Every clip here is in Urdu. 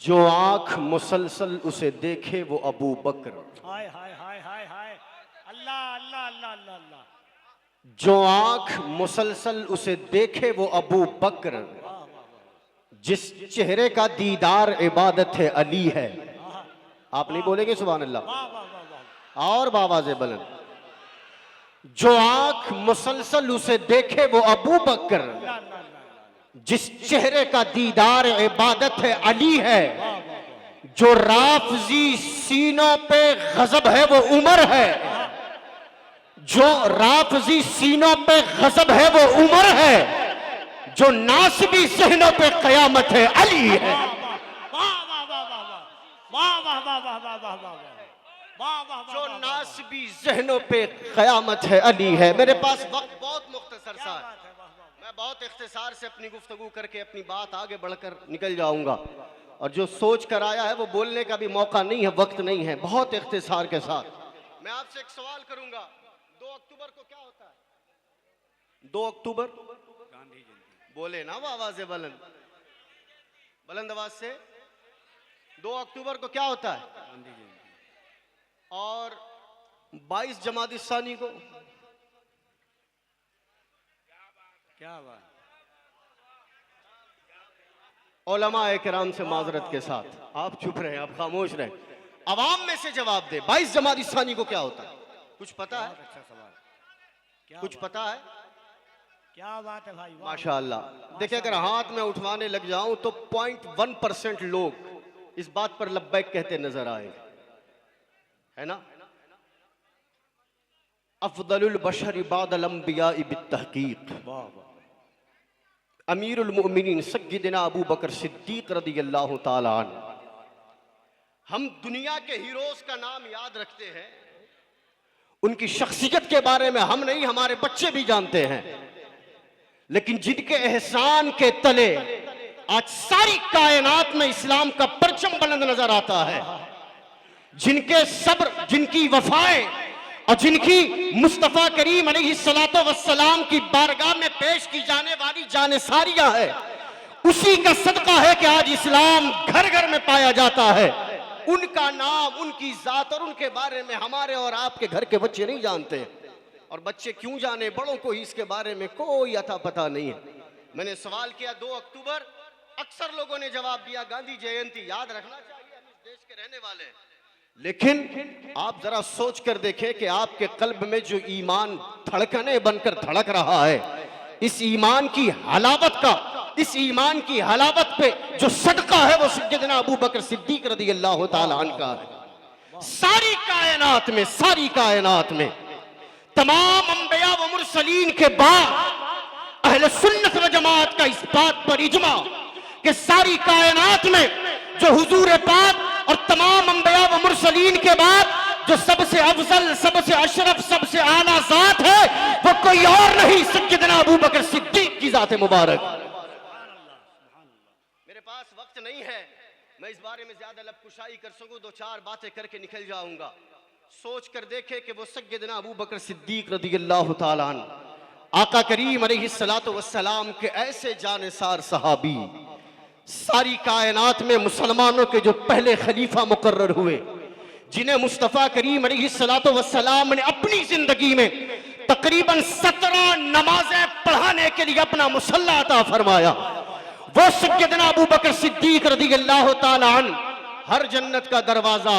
جو آنکھ مسلسل اسے دیکھے وہ ابو بکر، ہائے ہائے ہائے ہائے ہائے، اللہ اللہ اللہ اللہ اللہ، جو آنکھ مسلسل اسے دیکھے وہ ابو بکر، جس چہرے کا دیدار عبادت ہے علی ہے۔ آپ نہیں بولیں گے سبحان اللہ؟ واہ واہ واہ واہ، اور بآواز بلند، جو آنکھ مسلسل اسے دیکھے وہ ابو بکر، اللہ اللہ اللہ اللہ، جس چہرے کا دیدار عبادت ہے علی ہے، واہ واہ واہ، جو رافضی سینوں پہ غضب ہے وہ عمر ہے، جو رافضی سینوں پہ غضب ہے وہ عمر ہے، جو ناصبی ذہنوں پہ قیامت ہے علی ہے۔ واہ واہ واہ واہ واہ، واہ واہ واہ واہ واہ واہ واہ، واہ واہ جو واہ، ناصبی ذہنوں پہ قیامت ہے علی ہے۔ میرے پاس وقت بہت مختصر سا ہے، میں بہت اختصار سے اپنی گفتگو کر کے اپنی بات آگے بڑھ کر نکل جاؤں گا، اور جو سوچ کر آیا ہے وہ بولنے کا بھی موقع نہیں ہے، وقت نہیں ہے، بہت اختصار کے ساتھ میں آپ سے ایک سوال کروں گا۔ 2 اکتوبر کو کیا ہوتا ہے؟ 2 اکتوبر بولے نا وہ آواز بلند، بلند آواز سے، 2 اکتوبر کو کیا ہوتا ہے؟ اور 22 جمادی الثانی کو کیا بات، علماء کرام سے معذرت کے ساتھ آپ چپ رہے، آپ خاموش رہے، عوام میں سے جواب دے، 22 جمادی الثانی کو کیا ہوتا ہے؟ کچھ پتا ہے؟ اچھا سوال، کچھ پتا ہے؟ کیا بات ہے بھائی، ماشاءاللہ۔ دیکھیں اگر ہاتھ میں اٹھوانے لگ جاؤں تو 0.1% لوگ اس بات پر لبیک کہتے نظر آئے، ہے نا؟ افضل البشر بعد الانبیاء بالتحقیق امیر المؤمنین سیدنا ابو بکر صدیق رضی اللہ تعالی عنہ۔ ہم دنیا کے ہیروز کا نام یاد رکھتے ہیں، ان کی شخصیت کے بارے میں ہم نہیں، ہمارے بچے بھی جانتے ہیں، لیکن جن کے احسان کے تلے آج ساری کائنات میں اسلام کا پرچم بلند نظر آتا ہے، جن کے صبر، جن کی وفائیں اور جن کی مصطفیٰ کریم علیہ السلام کی بارگاہ میں پیش کی جانے والی جانثاریاں ہے، اسی کا صدقہ ہے کہ آج اسلام گھر گھر میں پایا جاتا ہے۔ ان کا نام، ان کی ذات اور ان کے بارے میں ہمارے اور آپ کے گھر کے بچے نہیں جانتے، اور بچے کیوں جانے، بڑوں کو ہی اس کے بارے میں کوئی عطا پتہ نہیں ہے۔ میں نے سوال کیا 2 اکتوبر، اکثر لوگوں نے جواب دیا گاندھی جینتی، یاد رکھنا چاہیے، ہم اس دیش کے رہنے والے ہیں، لیکن آپ ذرا سوچ کر دیکھیں کہ آپ کے قلب میں جو ایمان دھڑکنے بن کر دھڑک رہا ہے، اس ایمان کی حلاوت کا، اس ایمان کی حلاوت پہ جو صدقہ ہے وہ سیدنا ابو بکر صدیق رضی اللہ تعالی عنہ کا ہے۔ ساری کائنات میں تمام انبیاء و مرسلین کے بعد اہل سنت و جماعت کا اس بات پر اجماع کہ ساری کائنات میں جو حضور پاک اور تمام انبیاء و مرسلین کے بعد جو سب سے افضل، سب سے اشرف، سب سے اعلیٰ ذات ہے وہ کوئی اور نہیں، سیدنا ابو بکر صدیق کی ذات مبارک۔ میرے پاس وقت نہیں ہے میں اس بارے میں زیادہ لب کشائی کر سکوں، 2-4 باتیں کر کے نکل جاؤں گا۔ سوچ کر دیکھے کہ وہ سیدنا ابو بکر صدیق رضی اللہ تعالیٰ عنہ، آقا کریم علیہ السلام کے ایسے جانثار صحابی، ساری کائنات میں مسلمانوں کے جو پہلے خلیفہ مقرر ہوئے، جنہیں مصطفیٰ کریم علیہ السلام نے اپنی زندگی میں تقریباً 17 نمازیں پڑھانے کے لیے اپنا مصلی عطا فرمایا، وہ سیدنا ابو بکر صدیق رضی اللہ تعالی عنہ ہر جنت کا دروازہ،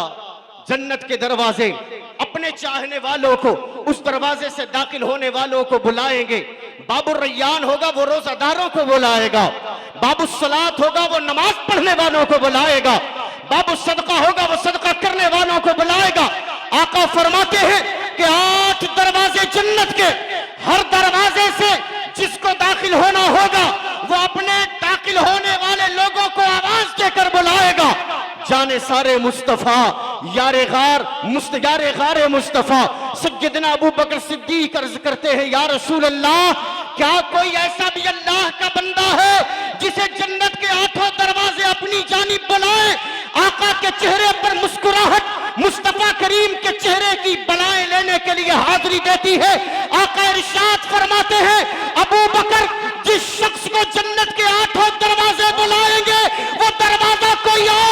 جنت کے دروازے اپنے چاہنے والوں کو اس دروازے سے داخل ہونے والوں کو بلائیں گے۔ باب الریان ہوگا وہ روزہ داروں کو بلائے گا، باب الصلاۃ ہوگا وہ نماز پڑھنے والوں کو بلائے گا، باب الصدقہ ہوگا وہ صدقہ کرنے والوں کو بلائے گا۔ آقا فرماتے ہیں کہ 8 دروازے جنت کے، ہر دروازے سے جس کو داخل ہونا ہوگا وہ اپنے داخل ہونے والے لوگوں کو آواز دے کر بلائے گا، جانے سارے مصطفیٰ، یار غار مصطفیٰ سیدنا ابو بکر صدیق عرض کرتے ہیں یا رسول اللہ، کیا کوئی ایسا بھی اللہ کا بندہ ہے جسے جنت کے 8 دروازے اپنی جانب بلائیں؟ آقا کے چہرے پر مسکراہٹ مصطفیٰ کریم کے چہرے کی بلائیں لینے کے لیے حاضری دیتی ہے۔ آقا ارشاد فرماتے ہیں ابو بکر جس شخص کو جنت کے 8 دروازے بلائیں گے وہ دروازہ کوئی اور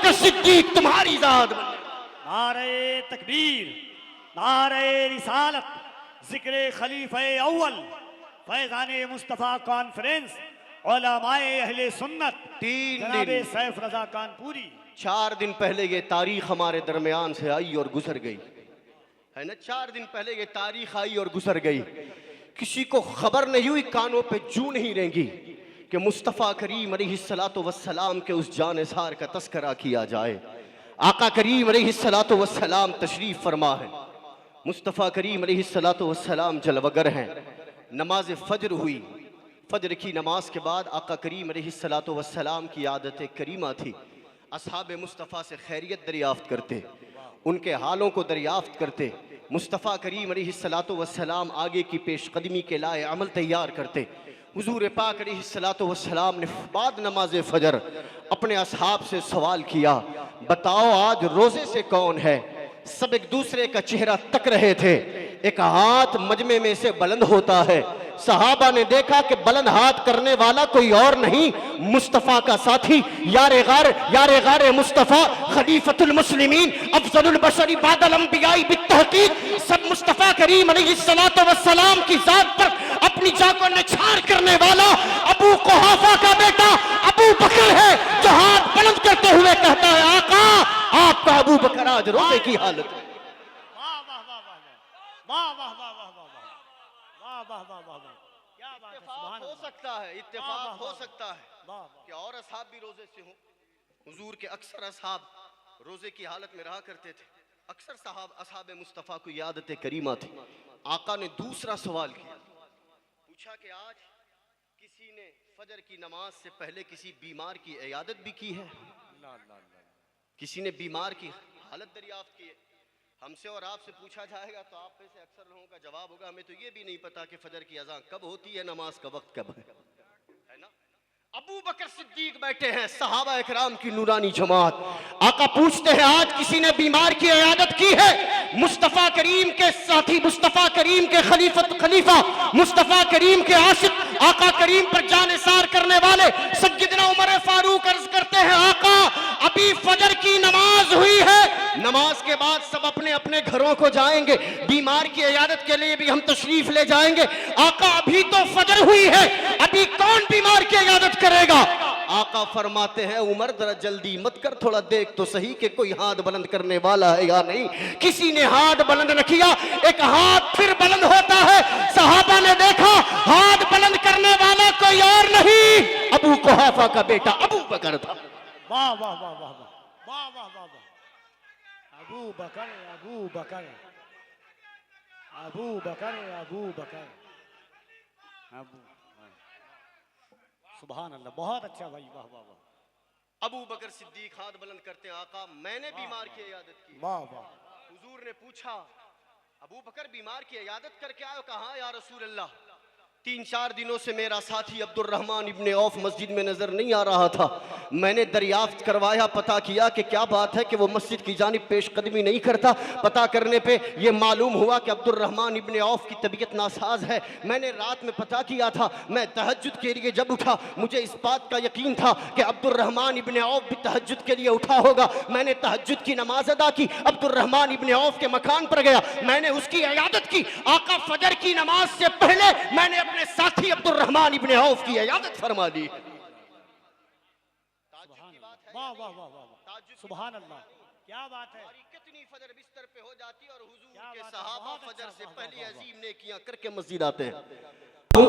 بکر صدیق تمہاری ذات بننے والے۔ نعرہ تکبیر، نعرہ رسالت، ذکر خلیفہ اول، فیضان مصطفیٰ کانفرنس، علماء اہل سنت، تین جناب دن سیف رضا کانپوری۔ 4 دن پہلے یہ تاریخ ہمارے درمیان سے آئی اور گزر گئی ہے نا، 4 دن پہلے یہ تاریخ آئی اور گزر گئی۔ کسی کو خبر نہیں ہوئی، کانوں پہ جوں نہیں رینگی کہ مصطفیٰ کریم علیہ السلام کے اس جانثار کا تذکرہ کیا جائے۔ آقا کریم علیہ السلام تشریف فرما ہے، مصطفیٰ کریم علیہ السلام جلوگر ہیں۔ نماز فجر ہوئی، فجر کی نماز کے بعد آقا کریم علیہ السلام کی عادت کریمہ تھی، اصحاب مصطفیٰ سے خیریت دریافت کرتے، ان کے حالوں کو دریافت کرتے۔ مصطفیٰ کریم علیہ السلام آگے کی پیش قدمی کے لائے عمل تیار کرتے۔ حضور پاک علیہ السلام نے بعد نماز فجر اپنے اصحاب سے سوال کیا، بتاؤ آج روزے سے کون ہے؟ سب ایک دوسرے کا چہرہ تک رہے تھے۔ ایک ہاتھ مجمع میں سے بلند ہوتا ہے، صحابہ نے دیکھا کہ بلند ہاتھ کرنے والا کوئی اور نہیں، مصطفیٰ کا ساتھی یار غار مصطفیٰ، خلیفۃ المسلمین، افضل البشر بعد الانبیاء بالتحقیق، سب مصطفیٰ کریم علیہ السلام کی ذات پر اپنی جان کو نچھار کرنے والا ابو قحافہ کا بیٹا ابو بکر ہے، جو ہاتھ بلند کرتے ہوئے کہتا ہے، آقا آپ کا ابو بکر آج روزے کی حالت ہے۔ واہ واہ واہ واہ واہ واہ واہ واہ واہ واہ واہ واہ واہ واہ، کیا بات ہے، اتفاق سبحان ہو اللہ، سکتا ہے، اتفاق ہو سکتا ہے واہ واہ، کہ اور اصحاب بھی روزے سے ہوں۔ حضور کے اکثر اصحاب روزے کی حالت میں رہا کرتے تھے، اکثر اصحاب مصطفیٰ کو یہ عادت کریمہ تھی۔ آقا نے دوسرا سوال کیا، پوچھا کہ آج کسی نے فجر کی نماز سے پہلے کسی بیمار کی عیادت بھی کی ہے؟ کسی نے بیمار کی حالت دریافت کی ہے؟ ہم سے اور آپ سے پوچھا جائے گا تو آپ میں سے اکثر لوگوں کا جواب ہوگا، ہمیں تو یہ بھی نہیں پتا کہ فجر کی اذان کب ہوتی ہے، نماز کا وقت کب ہے نا؟ ابو بکر صدیق بیٹھے ہیں، صحابہ اکرام کی نورانی جماعت۔ آقا پوچھتے ہیں آج کسی نے بیمار کی عیادت کی ہے؟ مصطفیٰ کریم کے ساتھی، مصطفیٰ کریم کے خلیفہ، مصطفیٰ کریم کے عاشق، آقا کریم پر جان نثار کرنے والے سیدنا عمر فاروق عرض کرتے ہیں، آقا ابھی فجر کی نماز ہوئی ہے، نماز کے بعد سب اپنے اپنے گھروں کو جائیں گے، بیمار کی عیادت کے لیے بھی ہم تشریف لے جائیں گے۔ آقا ابھی تو فجر ہوئی ہے، ابھی کون بیمار کی عیادت کرے گا؟ آقا فرماتے ہیں عمر ذرا جلدی مت کر، تھوڑا دیکھ تو صحیح کہ کوئی ہاتھ بلند کرنے والا ہے یا نہیں۔ کسی نے ہاتھ بلند نہ کیا، ایک ہاتھ پھر بلند ہوتا ہے، صحابہ نے دیکھا ہاتھ بلند کرنے والا کوئی اور نہیں، ابو قحافہ کا بیٹا ابو بکر تھا۔ واہ واہ واہ واہ واہ واہ واہ واہ، ابو بکر ابو بکر ابو بکر ابو بکر ابو، سبحان اللہ، بہت اچھا بھائی، واہ واہ واہ، ابو بکر صدیق ہاتھ بلند کرتے ہیں، آقا میں نے بیمار کی عیادت کی۔ واہ واہ، حضور نے پوچھا ابو بکر بیمار کی عیادت کر کے آئے؟ کہا یا رسول اللہ 3-4 دنوں سے میرا ساتھی عبد الرحمن ابن عوف مسجد میں نظر نہیں آ رہا تھا، میں نے دریافت کروایا، پتا کیا کہ کیا بات ہے کہ وہ مسجد کی جانب پیش قدمی نہیں کرتا۔ پتا کرنے پہ یہ معلوم ہوا کہ عبد الرحمن ابن عوف کی طبیعت ناساز ہے۔ میں نے رات میں پتا کیا تھا، میں تہجد کے لیے جب اٹھا مجھے اس بات کا یقین تھا کہ عبد الرحمن ابن عوف بھی تہجد کے لیے اٹھا ہوگا۔ میں نے تہجد کی نماز ادا کی، عبد الرحمن ابن عوف کے مکان پر گیا، میں نے اس کی عیادت کی۔ آقا فجر کی نماز سے پہلے میں نے اپنے ساتھی عبد الرحمن ابن عوف کی عیادت فرما دی۔ واہ واہ واہ واہ، سبحان اللہ، کیا بات ہے، کتنی فجر بستر پہ ہو جاتی اور حضور کیا کے بات ہے، صحابہ بہت فجر اچھا، سے واہ، پہلی واہ، واہ۔ عظیم نیکیاں کر کے مسجد آتے ہیں۔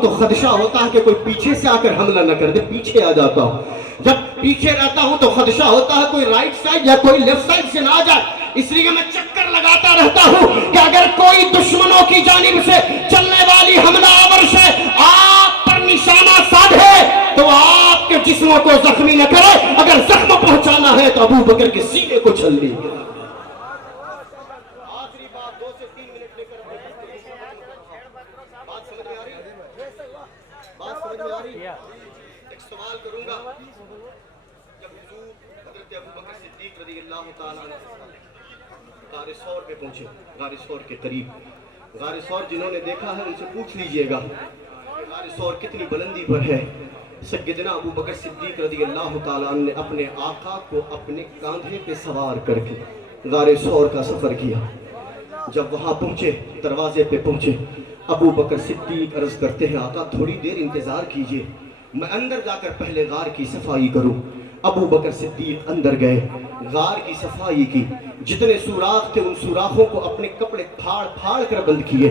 تو خدشہ ہوتا ہے کہ کوئی پیچھے سے آ کر حملہ نہ کر دے، پیچھے آ جاتا ہوں۔ جب پیچھے رہتا ہوں تو خدشہ ہوتا ہے کوئی رائٹ سائڈ یا کوئی لیفٹ سائڈ سے نہ آ جائے، اس لیے میں چکر لگاتا رہتا ہوں کہ اگر کوئی دشمنوں کی جانب سے چلنے والی حملہ آور سے آپ پر نشانہ سادھے تو آپ کے جسموں کو زخمی نہ کرے، اگر زخم پہنچانا ہے تو ابو بکر کے سینے کو چھل لی۔ آخری بات 2 سے 3 منٹ لے کر بات سمجھ میں آ رہی ہے؟ بات سمجھ میں آ رہی ہے؟ ایک سوال کروں گا، جب حضور حضرت ابو بکر صدیق رضی اللہ تعالیٰ عنہ غار ثور پہ پہنچے، غار ثور کے قریب، غار ثور جنہوں نے دیکھا ہے ان سے پوچھ لیجئے گا غار ثور کتنی بلندی پر ہے۔ سیدنا ابو بکر صدیق رضی اللہ تعالیٰ عنہ نے اپنے آقا کو اپنے کاندھے پہ سوار کر کے غار ثور کا سفر کیا. جب وہاں پہنچے, دروازے پہ پہنچے, ابو بکر صدیق عرض کرتے ہیں آقا تھوڑی دیر انتظار کیجئے, میں اندر جا کر پہلے غار کی صفائی کروں. ابو بکر صدیق اندر گئے, غار کی صفائی کی, جتنے سوراخ تھے ان سوراخوں کو اپنے کپڑے پھاڑ پھاڑ کر بند کیے.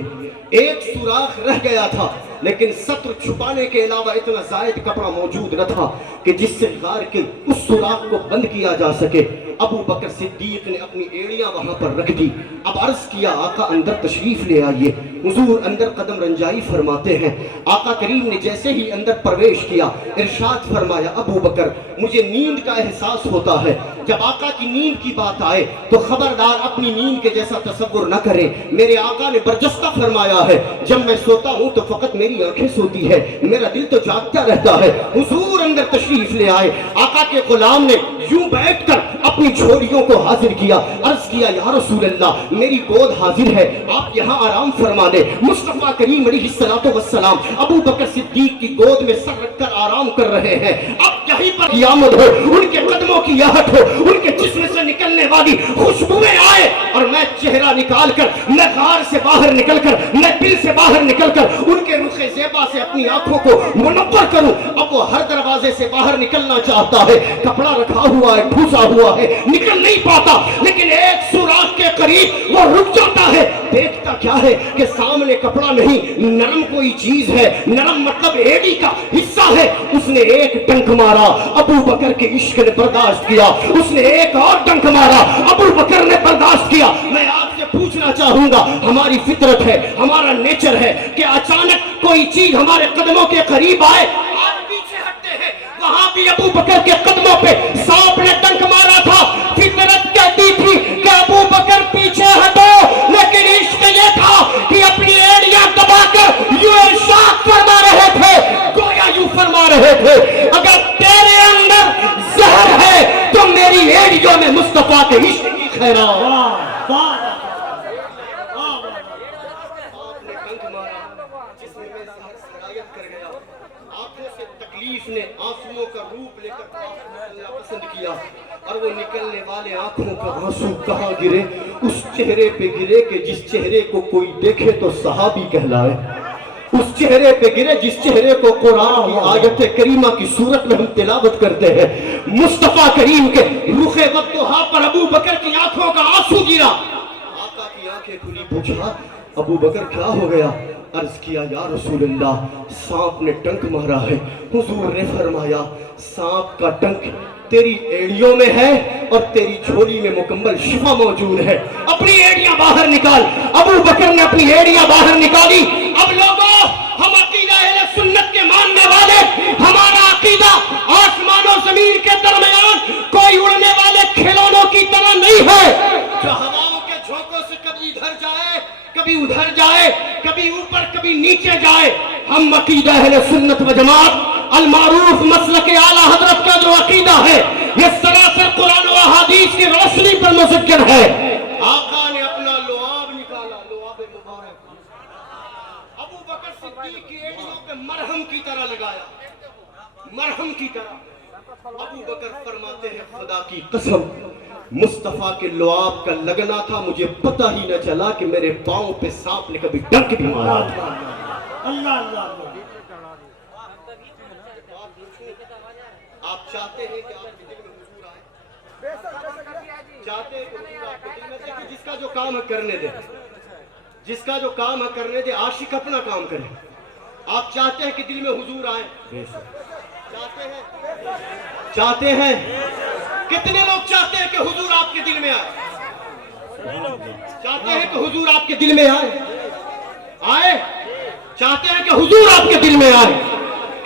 ایک سوراخ رہ گیا تھا لیکن سطر چھپانے کے علاوہ اتنا زائد کپڑا موجود نہ تھا کہ جس سے غار کے اس سوراخ کو بند کیا جا سکے. ابو بکر صدیق نے اپنی ایڑیاں وہاں پر رکھ دی. اب عرض کیا آقا اندر تشریف لے آئیے. حضور اندر قدم رنجائی فرماتے ہیں. آقا کریم نے جیسے ہی اندر پرویش کیا ارشاد فرمایا ابو بکر مجھے نیند کا احساس ہوتا ہے. جب آقا کی نیند کی بات آئے تو خبردار اپنی نیند کے جیسا تصور نہ کرے. میرے آقا نے برجستہ فرمایا ہے جب میں سوتا ہوں تو فقط میری آنکھیں سوتی ہے, میرا دل تو جاگتا رہتا ہے. حضور اندر تشریف لے آئے. آقا کے غلام نے یوں بیٹھ کر اپنی جھولیوں کو حاضر کیا. عرض کیا یا رسول اللہ میری گود حاضر ہے, آپ یہاں آرام فرما دیں. مصطفیٰ کریم علیہ السلام ابو بکر صدیق کی گود میں سر رکھ کر آرام کر رہے ہیں. اب یہیں پر قیامت ہو, ان کے قدموں کی آہٹ ہو, ان کے جسم سے نکلنے والی خوشبوئیں آئے اور میں چہرہ نکال کر, میں غار سے باہر نکل کر, میں دل سے باہر نکل کر ان کے رخ زیبا سے اپنی آنکھوں کو منور کروں. اب وہ ہر دروازے سے باہر نکلنا چاہتا ہے, کپڑا رکھا ہوا ہے, ٹھوسا ہوا ہے, نکل نہیں پاتا, لیکن ایک سوراخ کے قریب وہ رک جاتا ہے. دیکھتا کیا ہے کہ سامنے کپڑا نہیں, نرم کوئی چیز ہے. نرم مطلب ایڑی کا حصہ ہے. اس نے ایک ڈنک مارا, ابو بکر کے عشق نے برداشت کیا. اس نے ایک اور ڈنک مارا, ابو بکر نے برداشت کیا. میں آپ سے پوچھنا چاہوں گا, ہماری فطرت ہے, ہمارا نیچر ہے کہ اچانک کوئی چیز ہمارے قدموں کے قریب آئے آپ پیچھے ہٹتے ہیں. وہاں بھی ابو بکر کے قدموں پہ سانپ نے ڈنک مارا تھا. فطرت کہتی تھی کہ ابو بکر پیچھے ہٹو, لیکن عشق یہ تھا کہ اپنی ایڑیاں دبا کر یوں ارشاد فرما رہے تھے, گویا یوں فرما رہے تھے اگر تیرے اندر زہر ہے تو میری ایڑیوں میں مصطفیٰ کے عشق کی خیرات. تکلیف نے آنسوؤں کا روپ لے کر پسند کیا اور وہ نکلنے والے آنکھوں کا آنسو کہاں گرے, اس چہرے پہ گرے کہ جس چہرے کو کوئی دیکھے تو صحابی کہلائے. اس چہرے پہ گرے جس چہرے کو قرآن کی آیت کریمہ کی صورت میں ہم تلاوت کرتے ہیں. مصطفیٰ کریم کے رخ وقتہا پر ابو بکر کی آنکھوں کا آنسو گرا. آقا کی آنکھیں کھلی, پوچھا ابو بکر کیا ہو گیا؟ عرض کیا یا رسول اللہ سانپ نے ڈنک مارا ہے. حضور نے فرمایا سانپ کا ڈنک تیری ایڑیوں میں ہے اور تیری جھولی میں مکمل شفا موجود ہے. اپنی ایڑیاں باہر نکال. ابو بکر نے اپنی ایڑیاں باہر نکالی. اب لوگوں, ہم عقیدہ اہل سنت کے ماننے والے, ہمارا عقیدہ آسمان و زمین کے درمیان کوئی اڑنے والے کھلونوں کی طرح نہیں ہے جو ہواؤں کے جھونکوں سے کبھی ادھر جائے کبھی ادھر جائے, کبھی اوپر کبھی نیچے جائے. ہم عقیدہ اہل سنت و جماعت المعروف مسلک اعلیٰ حضرت کا جو عقیدہ ہے یہ سراسر قرآن و احادیث کی روشنی پر مزکر ہے. آقا نے اپنا لعاب نکالا, لعاب مبارک ابو بکر صدیق کی ایڑیوں پہ مرہم کی طرح لگایا, مرہم کی طرح. ابو بکر فرماتے ہیں خدا کی قسم مصطفیٰ کے لعاب کا لگنا تھا, مجھے پتہ ہی نہ چلا کہ میرے پاؤں پہ سانپ نے کبھی ڈنک بھی مارا تھا. اللہ اللہ. آپ چاہتے ہیں کہ آپ کے دل میں حضور آئے, چاہتے ہیں کہ حضور آپ کے دل میں دیکھیں, جس کا جو کام ہے کرنے دے, جس کا جو کام ہے کرنے دے, عاشق اپنا کام کرے. آپ چاہتے ہیں کہ دل میں حضور آئے, چاہتے ہیں کتنے لوگ چاہتے ہیں کہ حضور آپ کے دل میں آئے, چاہتے ہیں کہ حضور آپ کے دل میں آئے, چاہتے ہیں کہ حضور آپ کے دل میں آئے.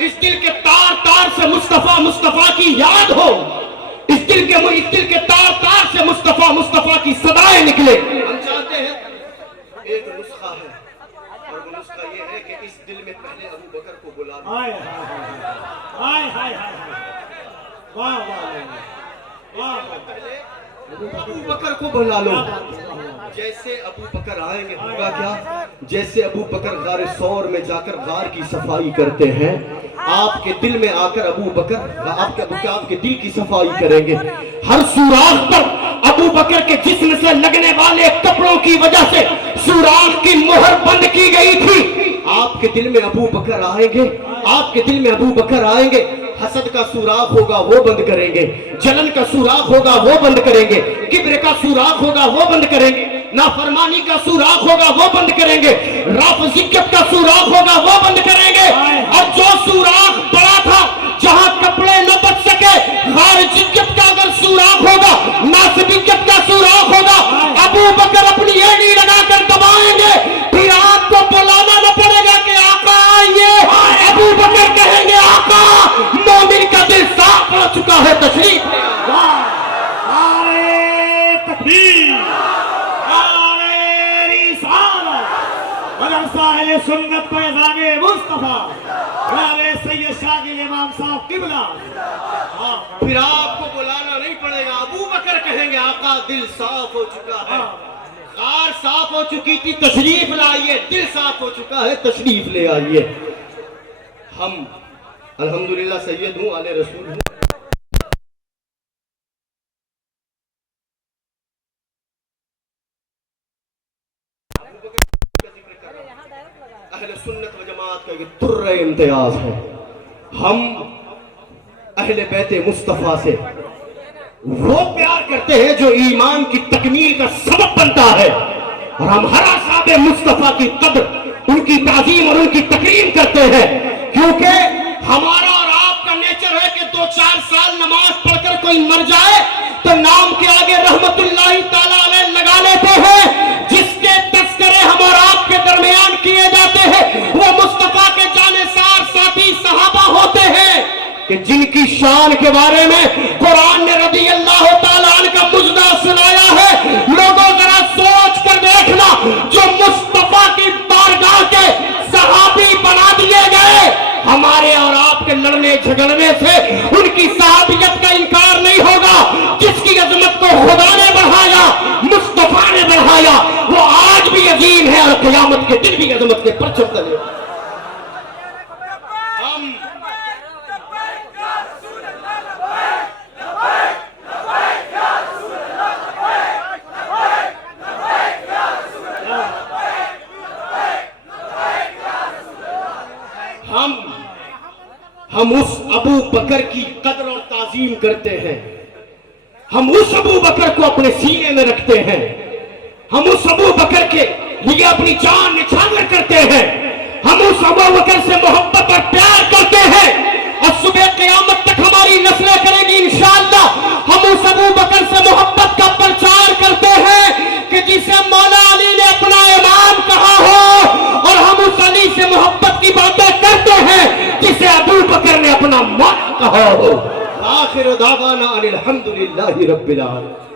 اس دل کے تار تار سے مصطفیٰ کی یاد ہو, اس دل کے تار تار سے مصطفیٰ کی صدائیں نکلے. ہم چاہتے ہیں ایک نسخہ ہے اور وہ نسخہ یہ ہے کہ اس دل میں پہلے ابو بکر کو بلا لو. ہائے ہائے ہائے ہائے, واہ واہ, پہلے ابو بکر کو بلا لو. جیسے ابو بکر آئیں گے ہوگا کیا, جیسے ابو بکر غار ثور میں جا کر غار کی صفائی کرتے ہیں آپ کے دل میں آ کر ابو بکر آپ کے دل کی صفائی کریں گے. ہر سوراخ پر ابو بکر کے جسم سے لگنے والے کپڑوں کی وجہ سے سوراخ کی مہر بند کی گئی تھی. آپ کے دل میں ابو بکر آئیں گے, آپ کے دل میں ابو بکر آئیں گے. حسد کا سوراخ ہوگا وہ بند کریں گے, جلن کا سوراخ ہوگا وہ بند کریں گے, کبر کا سوراخ ہوگا وہ بند کریں گے, نافرمانی کا سوراخ ہوگا وہ بند کریں گے, رافضیت کا سوراخ ہوگا وہ بند کریں گے. اور جو سوراخ بڑا تھا جہاں کپڑے نہ بچ سکے, خارجیت کا اگر سوراخ ہوگا, ناصبیت کا سوراخ ہوگا, ابو بکر اپنی ایڑی لگا کر دبائیں گے. پھر آپ کو بلانا نہ پڑے گا کہ آقا آئیے, ابو بکر کہیں گے آقا مومن کا دل صاف ہو چکا ہے, تشریف لے آئے. نعرہ تکبیر, نعرہ رسالت, مدرسہ اہل سنت فیضان مصطفیٰ, نعرہ سید شاگل امام صاحب قبلہ. پھر آپ کو بلانا نہیں پڑے گا, ابو بکر کہیں گے آقا دل صاف ہو چکا ہے, غار صاف ہو چکی تھی, تشریف لائیے, دل صاف ہو چکا ہے, تشریف لے آئیے. ہم الحمدللہ سید ہوں, آل رسول ہوں. اہل سنت و جماعت کا یہ در امتیاز ہے. ہم اہل بیت مصطفیٰ سے وہ پیار کرتے ہیں جو ایمان کی تکمیل کا سبب بنتا ہے, اور ہم ہر اصحاب مصطفیٰ کی قدر, ان کی تعظیم اور ان کی تکریم کرتے ہیں, کیونکہ ہمارا اور آپ کا نیچر ہے کہ 2-4 سال نماز پڑھ کر کوئی مر جائے تو نام کے آگے رحمت اللہ تعالیٰ علیہ لگا لیتے ہیں. جس کے تذکرے ہم اور آپ کے درمیان کیے جاتے ہیں وہ مصطفیٰ کے جانثار ساتھی صحابہ ہوتے ہیں, کہ جن کی شان کے بارے میں قرآن نے رضی اللہ تعالیٰ عنہ کا مجدہ سنایا ہے. لوگوں ذرا سوچ کر دیکھنا, جو مصطفیٰ کی بارگاہ کے صحابی بنا دیے گئے, ہمارے اور آپ کے لڑنے جھگڑنے سے ان کی صحابیت کا انکار نہیں ہوگا. جس کی عظمت کو خدا نے بڑھایا, مصطفیٰ نے بڑھایا, وہ آج بھی عظیم ہے اور قیامت کے دن بھی عظمت کے پرچم تلے. ہم اس ابو بکر کی قدر اور تعظیم کرتے ہیں, ہم اس ابو بکر کو اپنے سینے میں رکھتے ہیں, ہم اس ابو بکر کے لیے اپنی جان نچھاور کرتے ہیں, ہم اس ابو بکر سے محبت اور پیار کرتے ہیں, اور صبح قیامت تک ہماری نسلیں کریں گی انشاءاللہ. ہم اس ابو بکر سے محبت کا پرچار کرتے ہیں کہ جسے مولا علی نے اپنا امام کہا ہو, اور ہم اس علی سے محبت کی باتیں کرتے ہیں جسے ابو بکر نے اپنا مولا کہا ہو. آخر دعوانا ان الحمدللہ رب العالمین.